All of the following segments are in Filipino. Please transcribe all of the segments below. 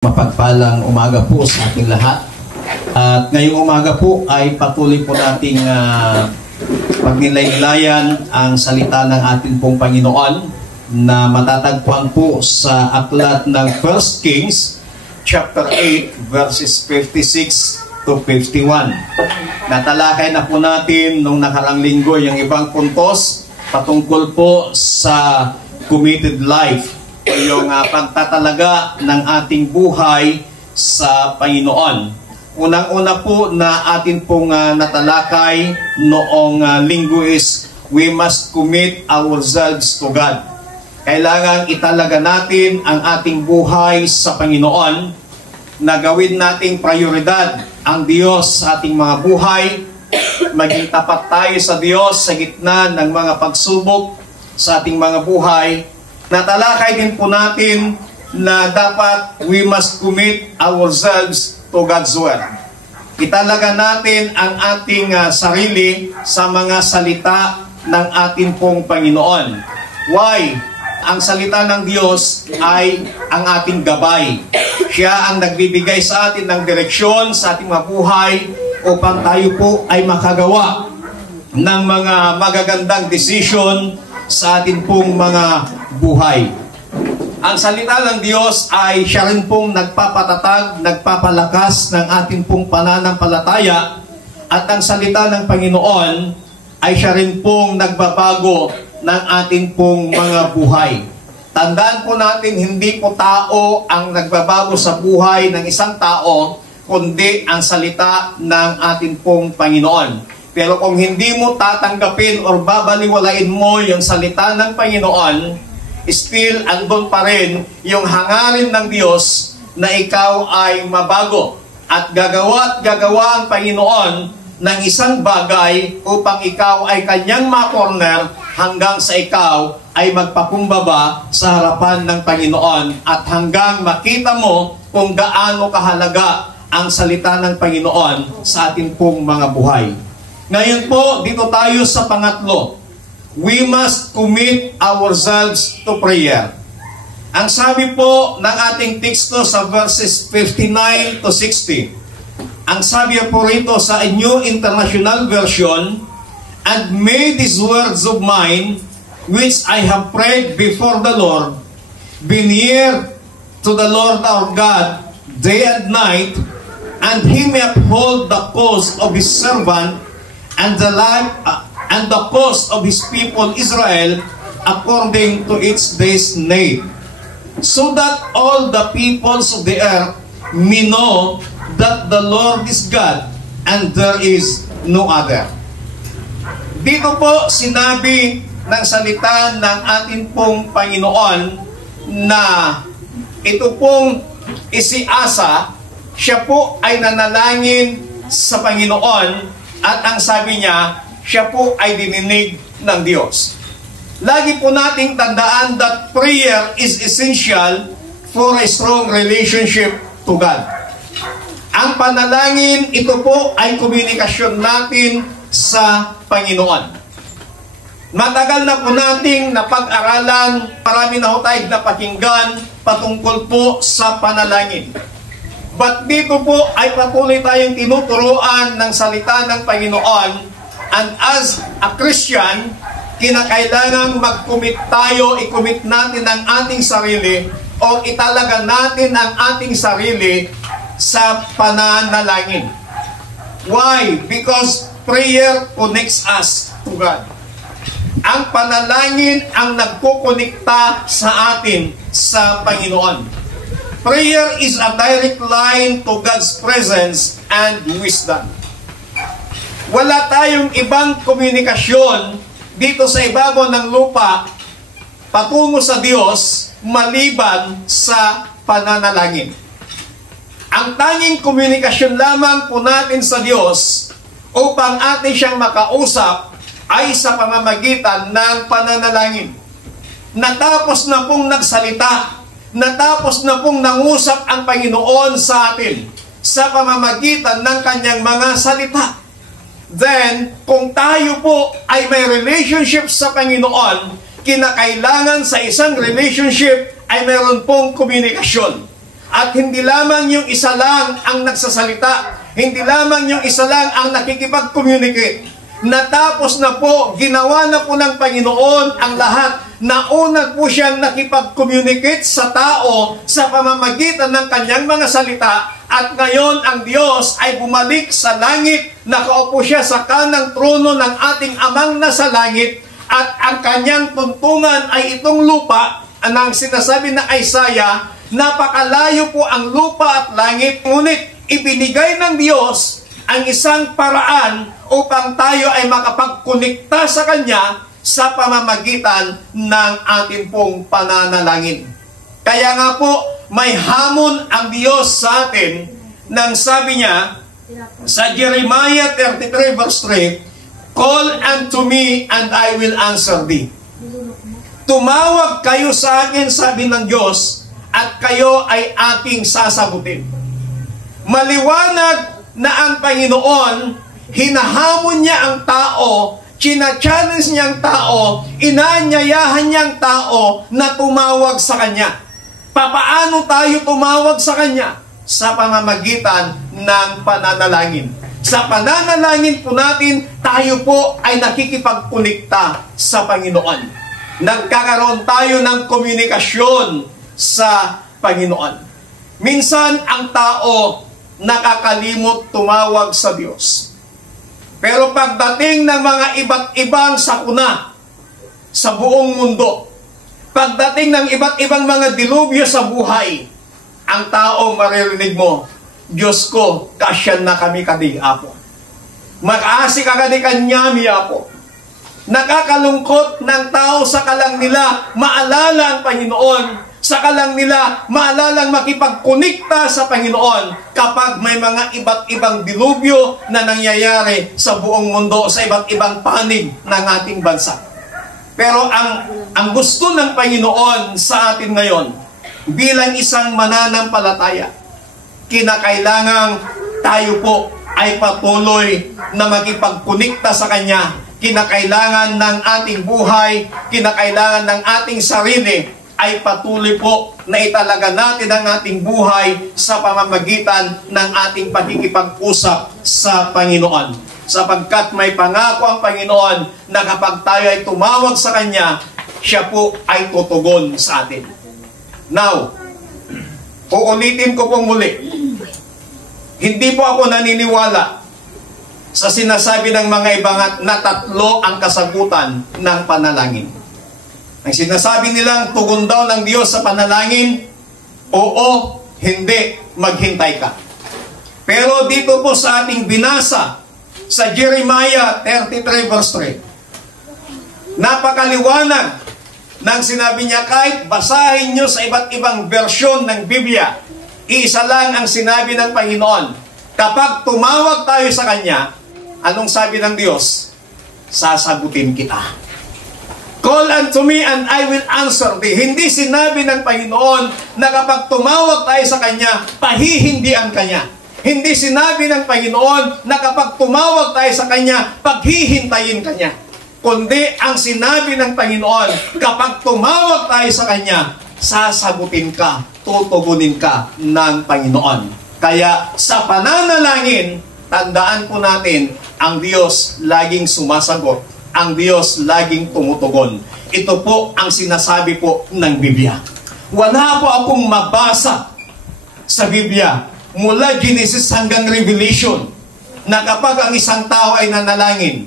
Mapagpalang umaga po sa ating lahat. At ngayong umaga po ay patuloy po nating pagnilay-nilayan ang salita ng ating pong Panginoon na matatagpuan po sa aklat ng 1 Kings chapter 8 verses 56 to 51. Natalakay na po natin nung nakarang linggo yung ibang puntos patungkol po sa committed life, yung pagtatalaga ng ating buhay sa Panginoon. Unang-una po na atin pong natalakay noong linggo is we must commit ourselves to God. Kailangan italaga natin ang ating buhay sa Panginoon, na gawin nating prioridad ang Diyos sa ating mga buhay, maging tapat tayo sa Diyos sa gitna ng mga pagsubok sa ating mga buhay. Natalakay din po natin na dapat we must commit ourselves to God's Word. Italaga natin ang ating sarili sa mga salita ng ating pong Panginoon. Why? Ang salita ng Diyos ay ang ating gabay. Siya ang nagbibigay sa atin ng direksyon sa ating mga buhay upang tayo po ay makagawa ng mga magagandang desisyon sa atin pong mga buhay. Ang salita ng Diyos ay siya rin pong nagpapatatag, nagpapalakas ng ating pong pananampalataya, at ang salita ng Panginoon ay siya rin pong nagbabago ng ating pong mga buhay. Tandaan po natin, hindi po tao ang nagbabago sa buhay ng isang tao, kundi ang salita ng ating pong Panginoon. Pero kung hindi mo tatanggapin o babaliwalain mo yung salita ng Panginoon, still andun pa rin yung hangarin ng Diyos na ikaw ay mabago. At gagawa ang Panginoon ng isang bagay upang ikaw ay kanyang ma-corner hanggang sa ikaw ay magpakumbaba sa harapan ng Panginoon at hanggang makita mo kung gaano kahalaga ang salita ng Panginoon sa ating pong mga buhay. Ngayon po, dito tayo sa pangatlo. We must commit ourselves to prayer. Ang sabi po ng ating teksto sa verses 59 to 60, ang sabi po rito sa New International Version, "And may these words of mine, which I have prayed before the Lord, be near to the Lord our God day and night, and He may uphold the cause of His servant, and the life and the cause of His people Israel according to its day's need, so that all the peoples of the earth may know that the Lord is God, and there is no other." Dito po sinabi ng salita ng ating pong Panginoon na ito pong isiasa, siya po ay nanalangin sa Panginoon. At ang sabi niya, siya po ay dininig ng Diyos. Lagi po nating tandaan that prayer is essential for a strong relationship to God. Ang panalangin, ito po ay komunikasyon natin sa Panginoon. Matagal na po nating napag-aralan, marami na ho tayong napakinggan patungkol po sa panalangin. But dito po ay patuloy tayong tinuturuan ng salita ng Panginoon, and as a Christian, kinakailangan mag-commit tayo, i-commit natin ang ating sarili o italaga natin ang ating sarili sa pananalangin. Why? Because prayer connects us to God. Ang panalangin ang nagkukonekta sa atin sa Panginoon. Prayer is a direct line to God's presence and wisdom. Wala tayong ibang komunikasyon dito sa ibabaw ng lupa patungo sa Diyos maliban sa pananalangin. Ang tanging komunikasyon lamang po natin sa Diyos upang atin siyang makausap ay sa pamamagitan ng pananalangin. Natapos na pong nagsalita, natapos na pong nangusap ang Panginoon sa atin sa pamamagitan ng kanyang mga salita. Then, kung tayo po ay may relationship sa Panginoon, kinakailangan sa isang relationship ay mayroon pong komunikasyon. At hindi lamang yung isa lang ang nagsasalita, hindi lamang yung isa lang ang nakikipag-communicate. Natapos na po, ginawa na po ng Panginoon ang lahat. Nauna po siyang nakipag-communicate sa tao sa pamamagitan ng kanyang mga salita. At ngayon ang Diyos ay bumalik sa langit. Nakaupo siya sa kanang trono ng ating Amang nasa langit. At ang kanyang tuntungan ay itong lupa. Ang sinasabi na Isaiah, napakalayo po ang lupa at langit. Ngunit ibinigay ng Diyos ang isang paraan upang tayo ay makapagkonekta sa Kanya sa pamamagitan ng ating pong pananalangin. Kaya nga po, may hamon ang Diyos sa atin nang sabi niya sa Jeremiah 33 verse 3, "Call unto me and I will answer thee." Tumawag kayo sa akin, sabi ng Diyos, at kayo ay aking sasagutin. Maliwanag na ang Panginoon, hinahamon niya ang tao, china-challenge niya ang tao, inanyayahan niya ang tao na tumawag sa Kanya. Papaano tayo tumawag sa Kanya? Sa pamamagitan ng pananalangin. Sa pananalangin po natin, tayo po ay nakikipagkonekta sa Panginoon. Nagkakaroon tayo ng komunikasyon sa Panginoon. Minsan, ang tao nakakalimot tumawag sa Diyos. Pero pagdating ng mga iba't ibang sakuna sa buong mundo, pagdating ng iba't ibang mga dilubyo sa buhay, ang tao maririnig mo, Diyos ko, kasyan na kami kadi, Apo. Makaasi ka kadi kanyami, Apo. Nakakalungkot ng tao sa kalang nila maalala ang Panginoon, sa kalang nila maalalang makipagkonekta sa Panginoon kapag may mga iba't ibang dilubyo na nangyayari sa buong mundo, sa iba't ibang panig ng ating bansa. Pero ang gusto ng Panginoon sa atin ngayon, bilang isang mananampalataya, kinakailangang tayo po ay patuloy na makipagkonekta sa Kanya. Kinakailangan ng ating buhay, kinakailangan ng ating sarili, ay patuloy po na italaga natin ang ating buhay sa pamamagitan ng ating pakikipag-usap sa Panginoon. Sapagkat may pangako ang Panginoon na kapag tayo ay tumawag sa Kanya, Siya po ay tutugon sa atin. Now, uulitin ko pong muli. Hindi po ako naniniwala sa sinasabi ng mga ibangat na tatlo ang kasagutan ng panalangin. Ang sinasabi nilang tugon daw ng Diyos sa panalangin, oo, hindi, maghintay ka. Pero dito po sa ating binasa, sa Jeremiah 33 verse 3, napakaliwanag nang sinabi niya, kahit basahin nyo sa iba't ibang versyon ng Biblia, iisa lang ang sinabi ng Panginoon. Kapag tumawag tayo sa Kanya, anong sabi ng Diyos? Sasagutin kita. Call unto me and I will answer thee. Hindi sinabi ng Panginoon na kapag tumawag tayo sa Kanya, pahihindian Kanya. Hindi sinabi ng Panginoon na kapag tumawag tayo sa Kanya, paghihintayin Kanya. Kundi ang sinabi ng Panginoon, kapag tumawag tayo sa Kanya, sasagutin ka, tutugunin ka ng Panginoon. Kaya sa pananalangin, tandaan po natin, ang Diyos laging sumasagot. Ang Diyos laging tumutugon. Ito po ang sinasabi po ng Biblia. Wala po akong mabasa sa Biblia mula Genesis hanggang Revelation na kapag ang isang tao ay nanalangin,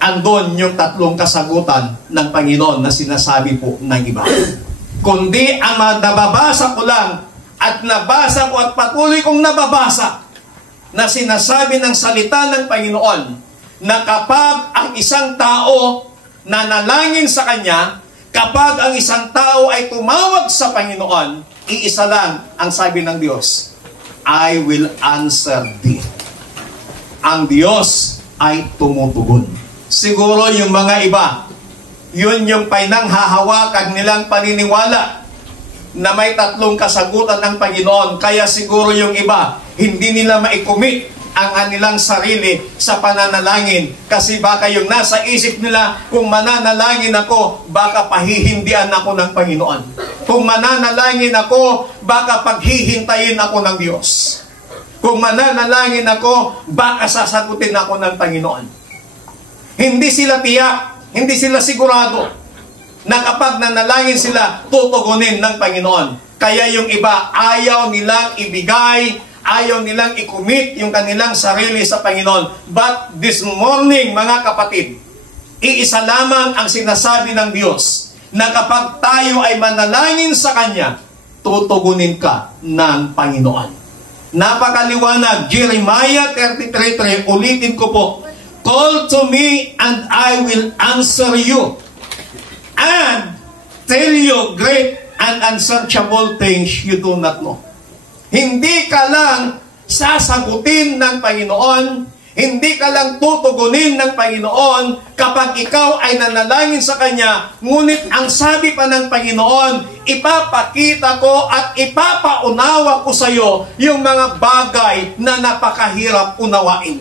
andon yung tatlong kasagutan ng Panginoon na sinasabi po ng iba. Kundi ang nababasa ko lang at nabasa ko at patuloy kong nababasa na sinasabi ng salita ng Panginoon na kapag ang isang tao nanalangin sa Kanya, kapag ang isang tao ay tumawag sa Panginoon, iisa lang ang sabi ng Diyos, I will answer thee. Ang Diyos ay tumutugon. Siguro yung mga iba, yun yung pinanghahawakan nilang paniniwala na may tatlong kasagutan ng Panginoon. Kaya siguro yung iba, hindi nila maikomit ang kanilang sarili sa pananalangin. Kasi baka yung nasa isip nila, kung mananalangin ako, baka pahihindian ako ng Panginoon. Kung mananalangin ako, baka paghihintayin ako ng Diyos. Kung mananalangin ako, baka sasagutin ako ng Panginoon. Hindi sila tiyak, hindi sila sigurado na kapag nanalangin sila, tutugunin ng Panginoon. Kaya yung iba, ayaw nilang ibigay, ayaw nilang i-commit yung kanilang sarili sa Panginoon. But this morning, mga kapatid, iisa lamang ang sinasabi ng Diyos, na kapag tayo ay manalangin sa Kanya, tutugunin ka ng Panginoon. Napakaliwanag, Jeremiah 33:3, ulitin ko po, call to me and I will answer you and tell you great and unsearchable things you do not know. Hindi ka lang sasagutin ng Panginoon, hindi ka lang tutugunin ng Panginoon kapag ikaw ay nanalangin sa Kanya, ngunit ang sabi pa ng Panginoon, ipapakita ko at ipapaunawa ko sa iyo yung mga bagay na napakahirap unawain.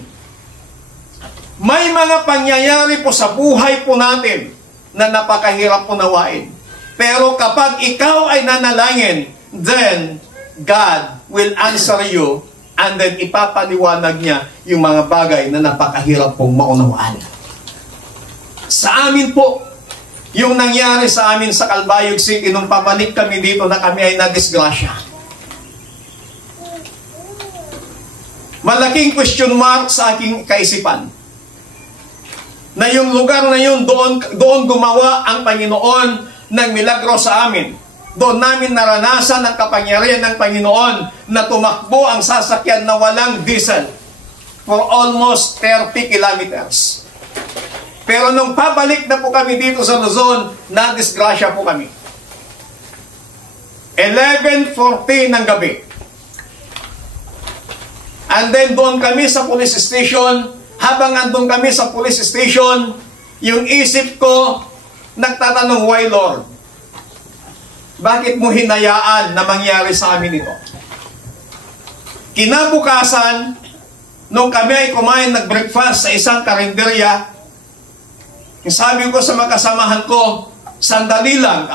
May mga pangyayari po sa buhay po natin na napakahirap unawain. Pero kapag ikaw ay nanalangin, then God will answer you and then ipapaliwanag niya yung mga bagay na napakahirap pong maunawaan. Sa amin po, yung nangyari sa amin sa Calbayog City nung pabalik kami dito na kami ay nadisgrasya. Malaking question mark sa aking kaisipan. Na yung lugar na yun, doon gumawa ang Panginoon ng milagro sa amin. Doon namin naranasan ang kapangyarihan ng Panginoon na tumakbo ang sasakyan na walang diesel for almost 30 kilometers. Pero nung pabalik na po kami dito sa Luzon, na-disgrasya po kami. 11:40 ng gabi. And then doon kami sa police station. Habang andun kami sa police station, yung isip ko, nagtatanong, why Lord? Bakit mo hinayaan na mangyari sa amin ito? Kinabukasan, nung kami ay kumain, nag-breakfast sa isang karinderya, sabi ko sa magkasamahan ko, sandali lang,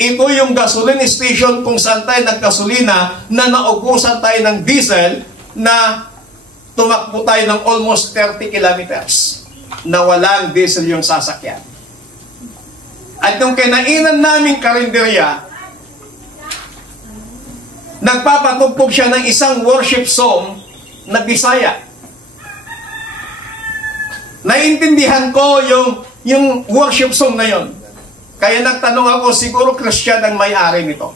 ito yung gasoline station kung saan tayo naggasolina na naubusan tayo ng diesel na tumakbo tayo ng almost 30 kilometers na walang diesel yung sasakyan. At nung kinainan namin karinderya, nagpapatugtog siya ng isang worship song na Bisaya. Naintindihan ko yung worship song na yon. Kaya nagtanong ako, siguro Christian ang may-ari nito.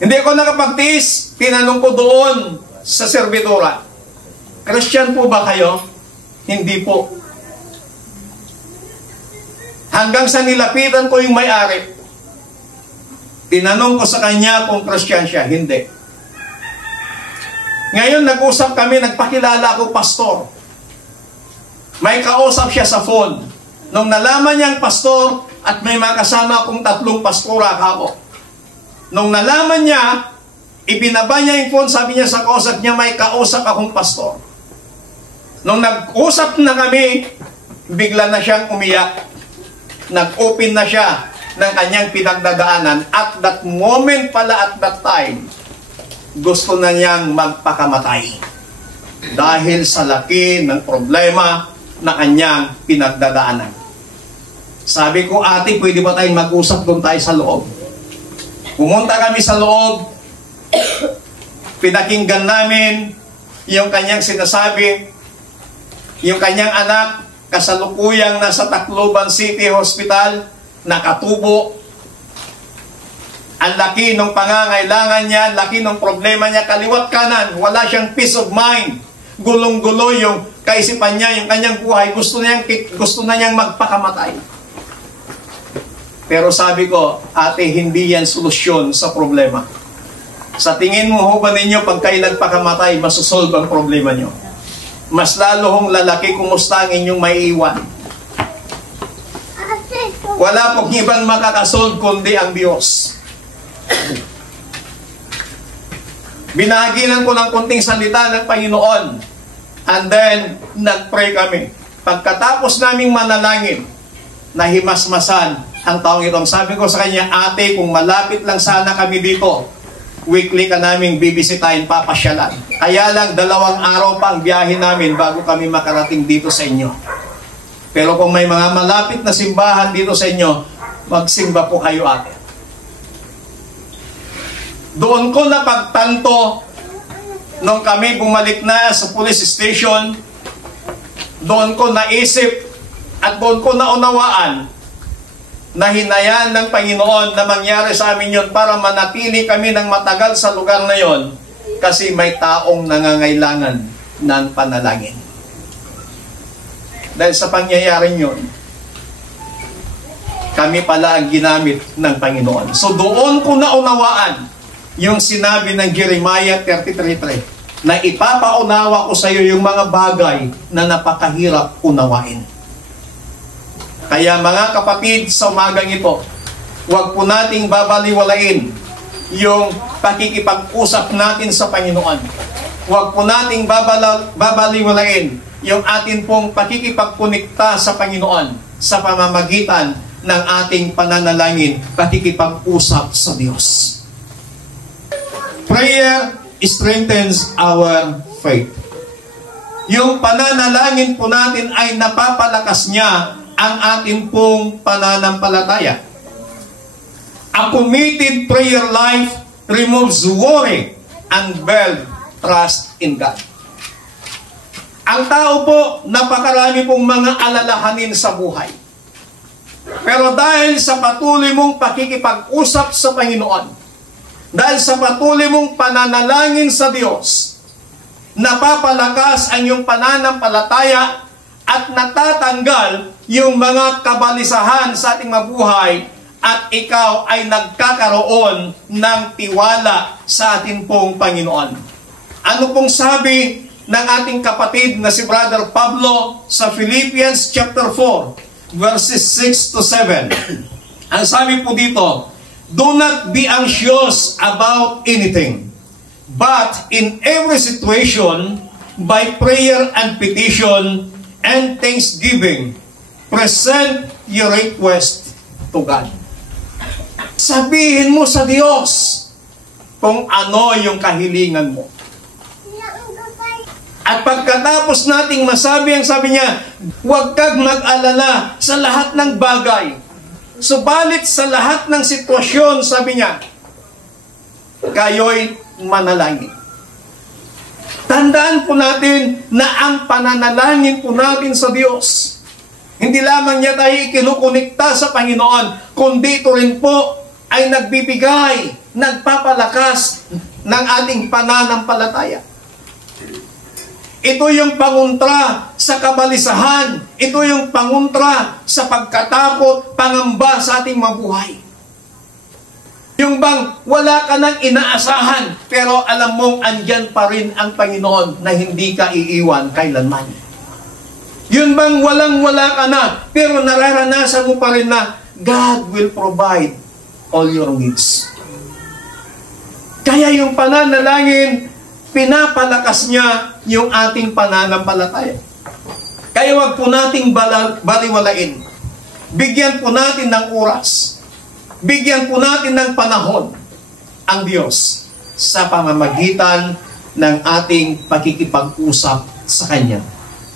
Hindi ako nakapagtiis, tinanong ko doon sa servidora, Christian po ba kayo? Hindi po. Hanggang sa nilapitan ko yung may-ari, tinanong ko sa kanya kung Christian siya. Hindi. Ngayon nag-usap kami, nagpakilala ako pastor. May kausap siya sa phone. Nung nalaman niyang pastor at may mga kasama akong 3 pastora ako. Nung nalaman niya, ibinaba niya yung phone, sabi niya sa kausap niya, may kausap akong pastor. Nung nag-usap na kami, bigla na siyang umiyak. Nag-open na siya ng kanyang pinagdadaanan. At that moment pala, at that time, gusto na niyang magpakamatay. Dahil sa laki ng problema na kanyang pinagdadaanan. Sabi ko, ate, pwede ba tayong mag-usap doon tayo sa loob? Pumunta kami sa loob, pinakinggan namin yung kanyang sinasabi, yung kanyang anak, kasalukuyang nasa Tacloban City Hospital, nakatubo. Ang laki ng pangangailangan niya, ang laki ng problema niya, kaliwat kanan, wala siyang peace of mind. Gulong-gulo yung kaisipan niya, yung kanyang buhay, gusto na niyang magpakamatay. Pero sabi ko, ate, hindi yan solusyon sa problema. Sa tingin mo ho ba ninyo, pag kayo nagpakamatay, masusolve ang problema nyo? Mas lalo hong lalaki, kumusta ang inyong maiiwan? Wala pong ibang makakasolve kundi ang Diyos. Binahaginan ko ng kunting salita ng Panginoon. And then, nag-pray kami. Pagkatapos naming manalangin, nahimasmasan ang taong ito. Sabi ko sa kanya, ate, kung malapit lang sana kami dito, weekly ka naming bibisitahin, papasyalan. Kaya lang, 2 araw pa ang biyahe namin bago kami makarating dito sa inyo. Pero kung may mga malapit na simbahan dito sa inyo, magsimba po kayo, ate. Doon ko napagtanto, nung kami bumalik na sa police station, doon ko naisip at doon ko naunawaan na hinayan ng Panginoon na mangyari sa amin yun para manatili kami ng matagal sa lugar na yon kasi may taong nangangailangan ng panalangin. Dahil sa pangyayaring yun, kami pala ang ginamit ng Panginoon. So doon ko naunawaan yung sinabi ng Jeremiah 33:3 na ipapaunawa ko sa iyo yung mga bagay na napakahirap unawain. Kaya mga kapatid, sa umagang ito, huwag po nating babaliwalain yung pakikipag-usap natin sa Panginoon. Huwag po nating babaliwalain yung atin pong pakikipagkunikta sa Panginoon sa pamamagitan ng ating pananalangin, pakikipag-usap sa Diyos. Prayer strengthens our faith. Yung pananalangin po natin ay napapalakas niya ang ating pong pananampalataya. A committed prayer life removes worry and builds trust in God. Ang tao po, napakarami pong mga alalahanin sa buhay. Pero dahil sa patuloy mong pakikipag-usap sa Panginoon, dahil sa patuloy mong pananalangin sa Diyos, napapalakas ang iyong pananampalataya at natatanggal yung mga kabalisahan sa ating mabuhay at ikaw ay nagkakaroon ng tiwala sa ating pong Panginoon. Ano pong sabi ng ating kapatid na si Brother Pablo sa Philippians chapter 4, verses 6 to 7? Ang sabi po dito, do not be anxious about anything, but in every situation, by prayer and petition and thanksgiving, present your request to God. Sabihin mo sa Diyos kung ano yung kahilingan mo. At pagkatapos nating masabi, ang sabi niya, huwag kang mag-alala sa lahat ng bagay. Subalit sa lahat ng sitwasyon, sabi niya, kayo'y manalangin. Tandaan po natin na ang pananalangin po natin sa Diyos, hindi lamang niya tayo ikinukunikta sa Panginoon, kundi ito rin po ay nagbibigay, nagpapalakas ng ating pananampalataya. Ito yung pangontra sa kabalisahan. Ito yung pangontra sa pagkatakot, pangamba sa ating mabuhay. Yung bang wala ka nang inaasahan, pero alam mong andyan pa rin ang Panginoon na hindi ka iiwan kailanman. Yun bang walang-wala ka na, pero nararanasan mo pa rin na God will provide all your needs. Kaya yung pananalangin, pinapalakas niya yung ating pananampalataya. Kaya wag po nating baliwalain. Bigyan po natin ng oras. Bigyan po natin ng panahon ang Diyos sa pamamagitan ng ating pakikipag-usap sa Kanya.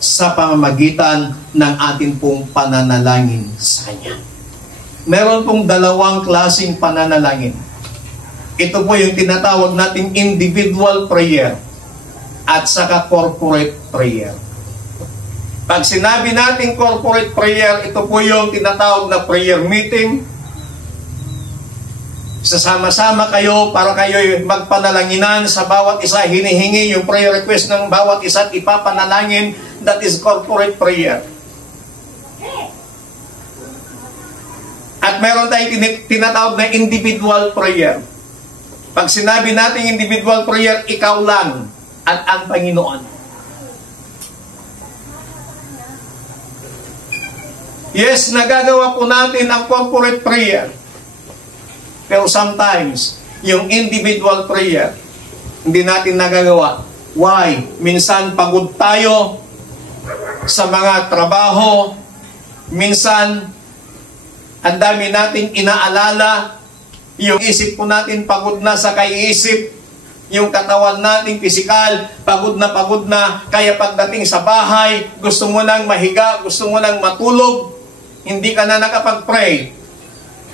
Sa pamamagitan ng ating pong pananalangin sa Kanya. Meron pong 2 klaseng pananalangin. Ito po yung tinatawag nating individual prayer at saka corporate prayer. Pag sinabi nating corporate prayer, ito po yung tinatawag na prayer meeting. Sasama-sama kayo para kayo magpanalanginan sa bawat isa, hinihingi yung prayer request ng bawat isa at ipapanalangin. That is corporate prayer. At meron tayong tinatawag na individual prayer. Pag sinabi natin individual prayer, ikaw lang at ang Panginoon. Yes, nagagawa po natin ang corporate prayer. Pero sometimes, yung individual prayer, Hindi natin nagagawa. Why? Minsan pagod tayo sa mga trabaho. Minsan, ang dami nating inaalala. Yung isip po natin pagod na sa kaiisip. Yung katawan nating pisikal, pagod na. Kaya pagdating sa bahay, gusto mo nang mahiga, gusto mo nang matulog. Hindi ka na nakapag-pray.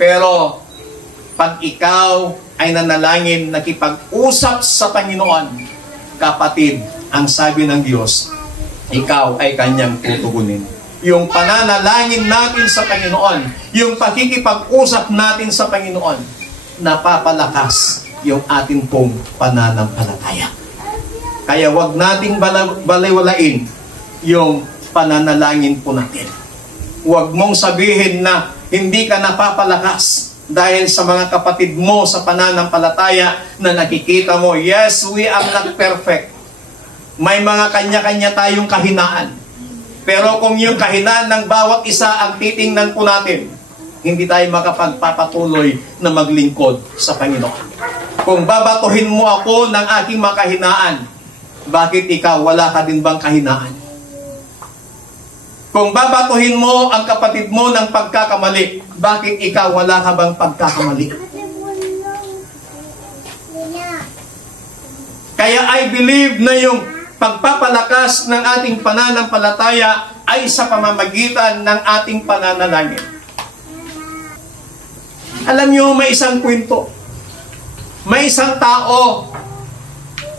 Pero, pag ikaw ay nanalangin, nakipag-usap sa Panginoon, kapatid, ang sabi ng Diyos, ikaw ay kanyang tutugunin. Yung pananalangin natin sa Panginoon, yung pakikipag-usap natin sa Panginoon, napapalakas yung atin pong pananampalataya. Kaya wag nating baliwalain yung pananalangin po natin. Huwag mong sabihin na hindi ka napapalakas dahil sa mga kapatid mo sa pananampalataya na nakikita mo, yes, we are not perfect. May mga kanya-kanya tayong kahinaan. Pero kung yung kahinaan ng bawat isa ang titingnan po natin, hindi tayo makapagpapatuloy na maglingkod sa Panginoon. Kung babatuhin mo ako ng aking makahinaan, bakit ikaw wala ka din bang kahinaan? Kung babatuhin mo ang kapatid mo ng pagkakamali, bakit ikaw wala ka bang pagkakamali? Kaya I believe na yung pagpapalakas ng ating pananampalataya ay sa pamamagitan ng ating pananalangin. Alam niyo, may isang kwento. May isang tao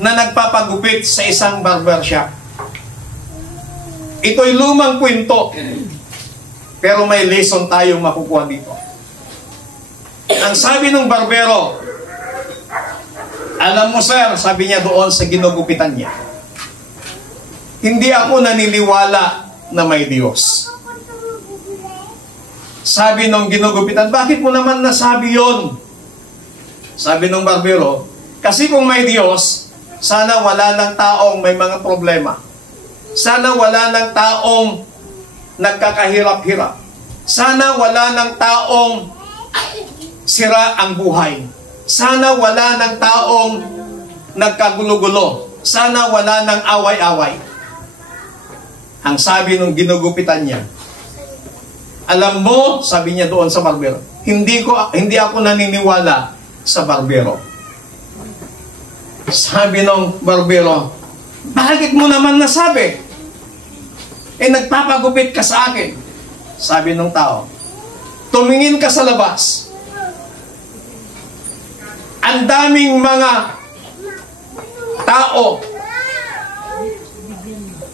na nagpapagupit sa isang barbershop. Ito'y lumang kwento, pero may lesson tayong makukuha dito. Ang sabi ng barbero, alam mo sir, sabi niya doon sa ginugupitan niya, hindi ako naniniwala na may Diyos. Sabi ng ginugupitan, bakit mo naman nasabi yon? Sabi ng barbero, kasi kung may Diyos, sana wala ng taong may mga problema. Sana wala ng taong nagkakahirap-hirap. Sana wala ng taong sira ang buhay. Sana wala ng taong nagkagulo-gulo. Sana wala ng away-away. Ang sabi ng ginugupitan niya, alam mo, sabi niya doon sa barbero, hindi ako naniniwala sa barbero. Sabi ng barbero, bakit mo naman nasabi? Nagpapagupit ka sa akin. Sabi ng tao, tumingin ka sa labas. Ang daming mga tao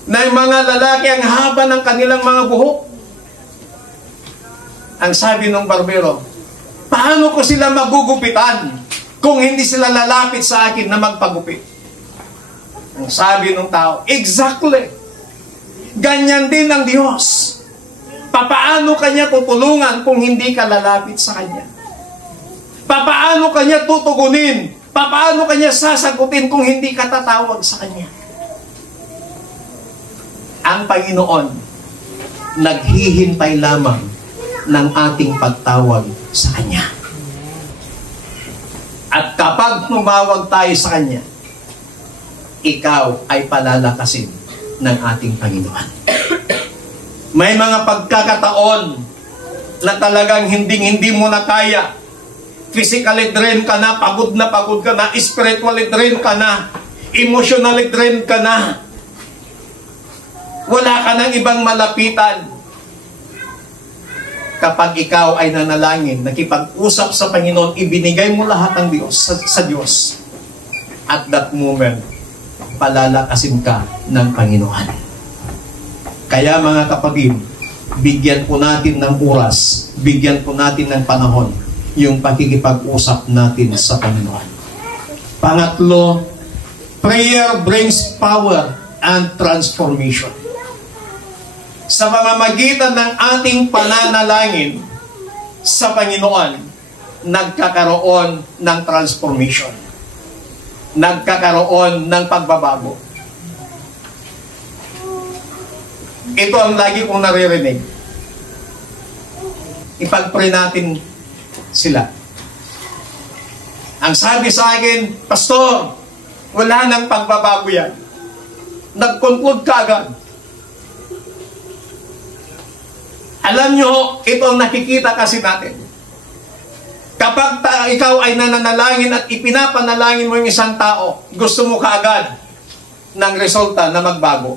na mga lalaki ang haba ng kanilang mga buhok. Ang sabi ng barbero, paano ko sila magugupitan kung hindi sila lalapit sa akin na magpagupit? Ang sabi ng tao, exactly. Ganyan din ang Diyos. Papaano kanya tutulungan kung hindi ka lalapit sa Kanya? Papaano kanya tutugunin? Papaano kanya sasagutin kung hindi ka tatawag sa Kanya? Ang Panginoon, naghihintay lamang ng ating pagtawag sa Kanya. At kapag tumawag tayo sa Kanya, ikaw ay palalakasin ng ating Panginoon. May mga pagkakataon na talagang hindi mo na kaya. Physically drained ka na pagod ka na, spiritually drained ka na, emotionally drained ka na. Wala ka nang ibang malapitan. Kapag ikaw ay nanalangin, nakipag-usap sa Panginoon, ibinigay mo lahat ng Diyos sa Diyos. At that moment, palalakasin ka ng Panginoon. Kaya mga kapatid, bigyan po natin ng oras, bigyan po natin ng panahon, yung pakikipag-usap natin sa Panginoon. Pangatlo, prayer brings power and transformation. Sa pamamagitan ng ating pananalangin sa Panginoon, nagkakaroon ng transformation. Nagkakaroon ng pagbabago. Ito ang lagi kong naririnig. Ipag-pray natin sila. Ang sabi sa akin, Pastor, wala nang pagbabago yan. Nag-conclude ka agad. Alam nyo, ito ang nakikita kasi natin. Kapag ikaw ay nananalangin at ipinapanalangin mo yung isang tao, gusto mo kaagad ng resulta na magbago.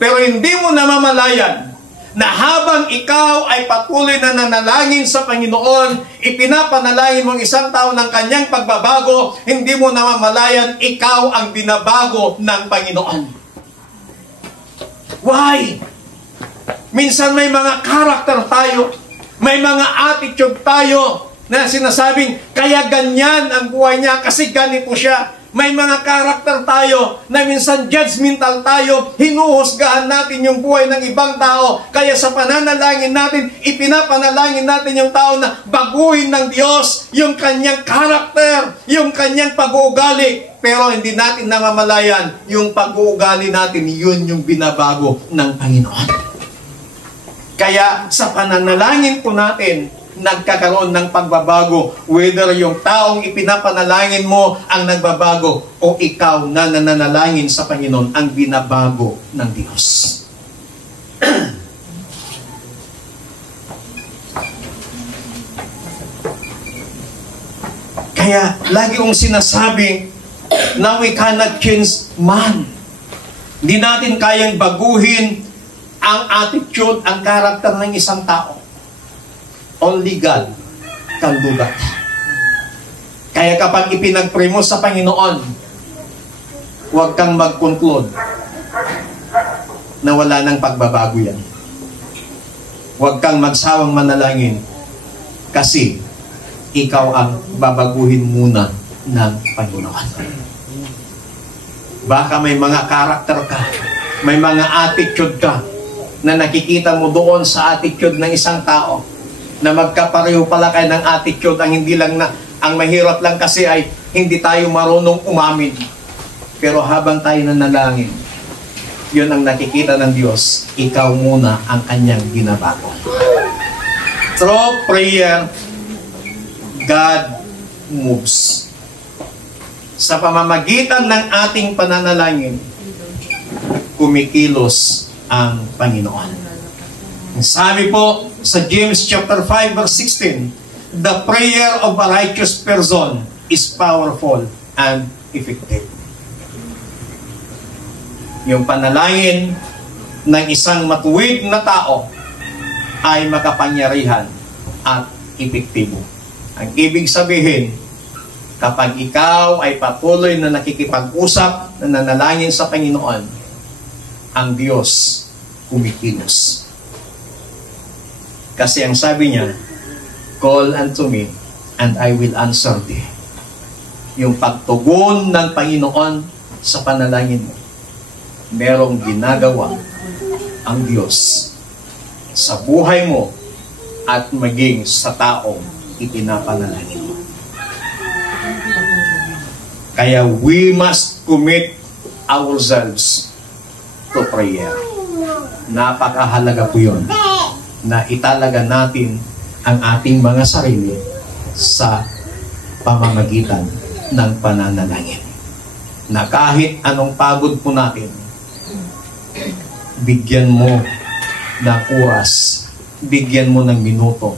Pero hindi mo namamalayan na habang ikaw ay patuloy na nanalangin sa Panginoon, ipinapanalangin mo ang isang tao ng kanyang pagbabago, hindi mo namamalayan ikaw ang binabago ng Panginoon. Why? Minsan may mga karakter tayo, may mga attitude tayo na sinasabing, kaya ganyan ang buhay niya kasi ganito siya. May mga karakter tayo na minsan judgmental tayo, hinuhusgahan natin yung buhay ng ibang tao. Kaya sa pananalangin natin, ipinapanalangin natin yung tao na baguhin ng Diyos yung kanyang karakter, yung kanyang pag-uugali. Pero hindi natin namamalayan yung pag-uugali natin, yun yung binabago ng Panginoon. Kaya sa pananalangin po natin, nagkakaroon ng pagbabago. Whether yung taong ipinapanalangin mo ang nagbabago o ikaw na nananalangin sa Panginoon ang binabago ng Diyos. Kaya lagi kong sinasabi na we cannot change man. Hindi natin kayang baguhin ang attitude, ang karakter ng isang tao. Only God can do that. Kaya kapag ipinag-pray mo sa Panginoon, huwag kang mag-conclude na wala nang pagbabago yan. Huwag kang magsawang manalangin kasi ikaw ang babaguhin muna ng Panginoon. Baka may mga karakter ka, may mga attitude ka, na nakikita mo doon sa attitude ng isang tao na magkapareho pala kayo ng attitude. Ang hindi lang na, ang mahirap lang kasi ay hindi tayo marunong umamin. Pero habang tayo nanalangin, yun ang nakikita ng Diyos. Ikaw muna ang kanyang binabago. Through prayer, God moves. Sa pamamagitan ng ating pananalangin, kumikilos ang Panginoon. Sabi po sa James chapter 5 verse 16, the prayer of a righteous person is powerful and effective. Yung panalangin ng isang matuwid na tao ay makapangyarihan at epektibo. Ang ibig sabihin, kapag ikaw ay patuloy na nakikipag-usap, na nanalangin sa Panginoon, ang Diyos kumikilos. Kasi ang sabi niya, call unto me and I will answer thee. Yung pagtugon ng Panginoon sa panalangin mo, merong ginagawa ang Diyos sa buhay mo at maging sa taong ipinapanalangin mo. Kaya we must commit ourselves to prayer. Napakahalaga po yun na italaga natin ang ating mga sarili sa pamamagitan ng pananalangin. Na kahit anong pagod po natin, bigyan mo ng oras, bigyan mo ng minuto,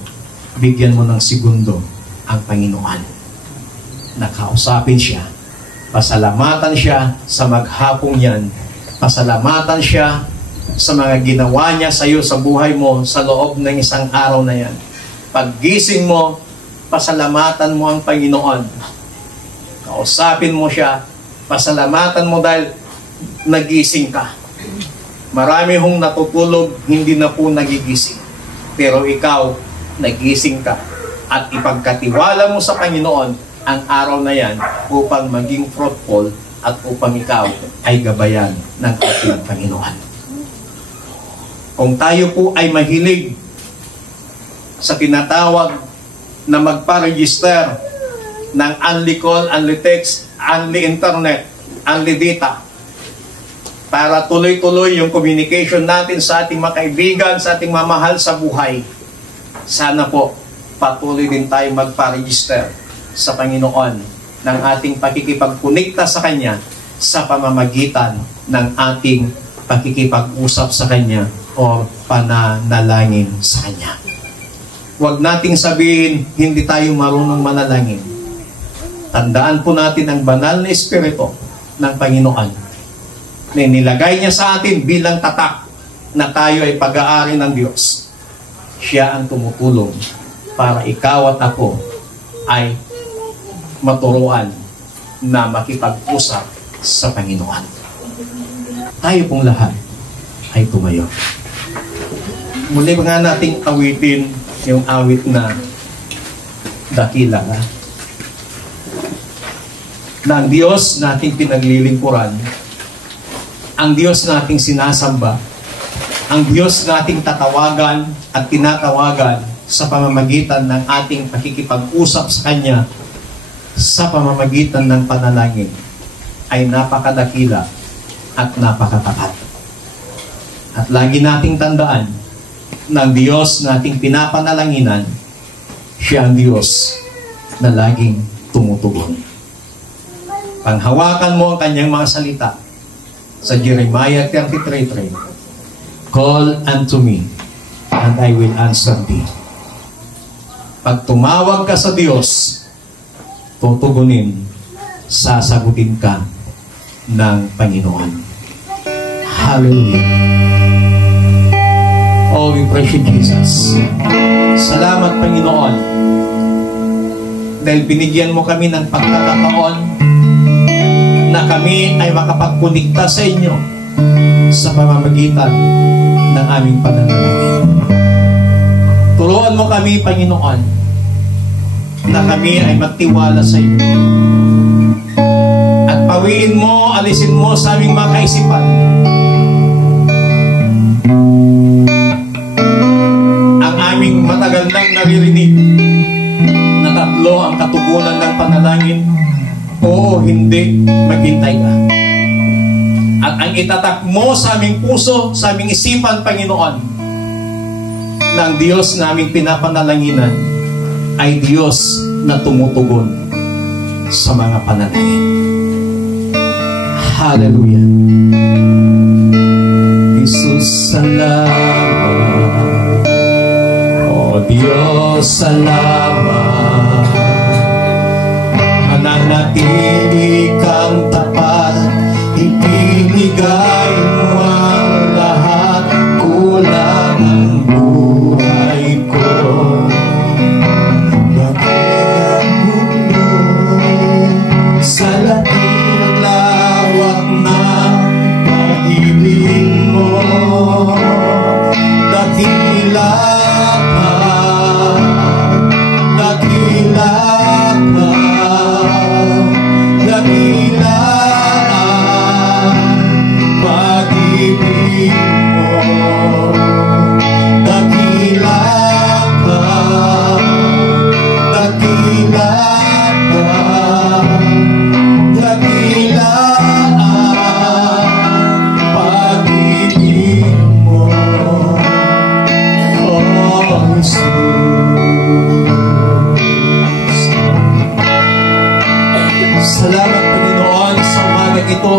bigyan mo ng segundo ang Panginoon. Nakausapin siya, pasalamatan siya sa maghapong yan, pasalamatan siya sa mga ginawa niya sa iyo sa buhay mo sa loob ng isang araw na yan. Paggising mo, pasalamatan mo ang Panginoon. Kausapin mo siya, pasalamatan mo dahil nagising ka. Marami hong natutulog, hindi na po nagigising. Pero ikaw, nagising ka. At ipagkatiwala mo sa Panginoon ang araw na yan upang maging fruitful at upang ikaw ay gabayan ng ating Panginoon. Kung tayo po ay mahilig sa tinatawag na magpa-register ng unli call, unli text, unli internet, unli data, para tuloy-tuloy yung communication natin sa ating mga kaibigan, sa ating mamahal sa buhay, sana po patuloy din tayo magpa-register sa Panginoon ng ating pakikipagkonekta sa Kanya sa pamamagitan ng ating pakikipag-usap sa Kanya o pananalangin sa Kanya. Huwag nating sabihin, hindi tayo marunong manalangin. Tandaan po natin ang banal na Espiritu ng Panginoon na nilagay niya sa atin bilang tatak na tayo ay pag-aari ng Diyos. Siya ang tumutulong para ikaw at ako ay maturuan na makipag-usap sa Panginoon. Tayo pong lahat ay tumayo. Muli nga nating awitin yung awit na dakila na ang Diyos nating pinaglilingkuran, ang Diyos nating sinasamba, ang Diyos nating tatawagan at tinatawagan sa pamamagitan ng ating pakikipag-usap sa Kanya sa pamamagitan ng panalangin ay napakadakila at napakatapat. At lagi nating tandaan na ang Diyos nating pinapanalanginan, siya ang Diyos na laging tumutugon. Panghawakan mo ang Kanyang mga salita sa Jeremiah 33:3. Call unto me, and I will answer thee. Pag tumawag ka sa Diyos, tutugunin, sasagutin ka ng Panginoon. Hallelujah. Oh, we praise you, Jesus. Salamat, Panginoon, dahil binigyan mo kami ng pagkakataon na kami ay makapagkunikta sa inyo sa pamamagitan ng aming pananalangin. Turuan mo kami, Panginoon, na kami ay magtiwala sa iyo. At pawiin mo, alisin mo sa aming mga kaisipan ang aming matagal nang naririnig na tatlo ang katugunan ng panalangin. Oo, hindi, maghintay ka. At ang itatak mo sa aming puso, sa aming isipan, Panginoon, ng Diyos na aming pinapanalanginan ay Diyos na tumutugon sa mga panalangin. Hallelujah. Jesus, salamat. O Diyos, salamat. Mananatili kang tapat, ibinigay mo ang lahat, kulang ang buhay ko. Bagay ang mundo sa laking lawak ng pag-ibig mo. Dakila ka, dakila ka, dakila pag-ibig mo. Dakila ka, dakila ka, dakila pag-ibig mo. Oh, Jesus. Salamat, Panginoon, sa umagang ito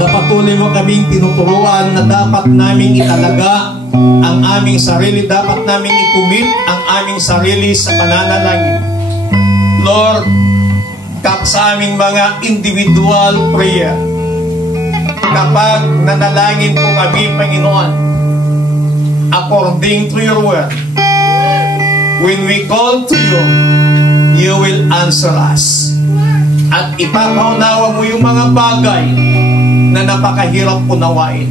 na patuloy mo kaming tinuturuan na dapat naming italaga ang aming sarili, dapat naming ikumit ang aming sarili sa pananalangin. Lord, sa aming mga individual prayer, kapag nanalangin po kami, Panginoon, according to your word, when we call to you, you will answer us. At ipapaunawa mo yung mga bagay na napakahirap unawain.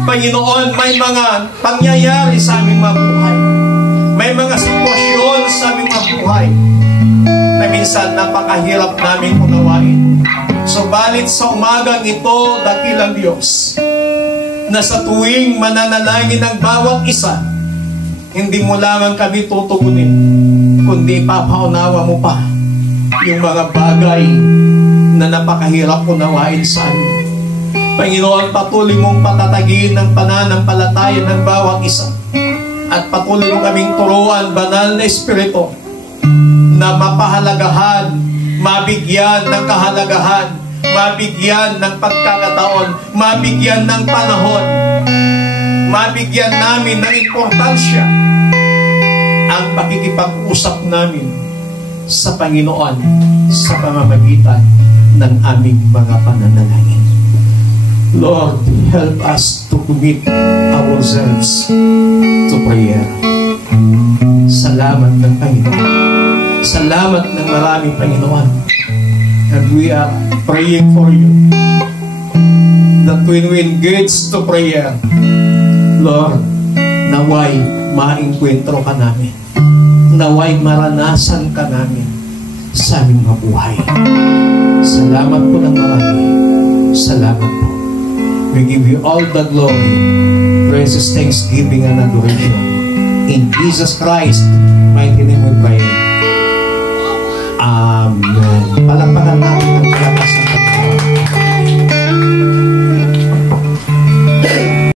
Panginoon, may mga pangyayari sa aming mga buhay. May mga sitwasyon sa aming mga buhay na minsan napakahirap namin unawain. Subalit sa umagang ito, dakilang Diyos, na sa tuwing mananalangin ng bawat isa, hindi mo lamang kami tutugunin, kundi ipapaunawa mo pa yung mga bagay na napakahirap unawain sa amin. Panginoon, patuloy mong patatagin ng pananampalataya ng bawat isa. At patuloy mo kaming turuan, banal na Espiritu, na mapahalagahan mabigyan ng kahalagahan, mabigyan ng pagkakataon, mabigyan ng panahon, mabigyan namin ng importansya ang pakikipag-usap namin sa Panginoon sa pamamagitan ng aming mga pananalangin. Lord, help us to commit ourselves to prayer. Salamat ng Panginoon. Salamat ng maraming Panginoon. And we are praying for you that when we engage to prayer, Lord, naway maengkwentro ka namin. Naway maranasan ka namin sa aming mga buhay. Salamat po ng marami. Salamat po. We give you all the glory, praises, thanksgiving, and adoration. In Jesus Christ, mighty name we pray. Amen. Palakpakan natin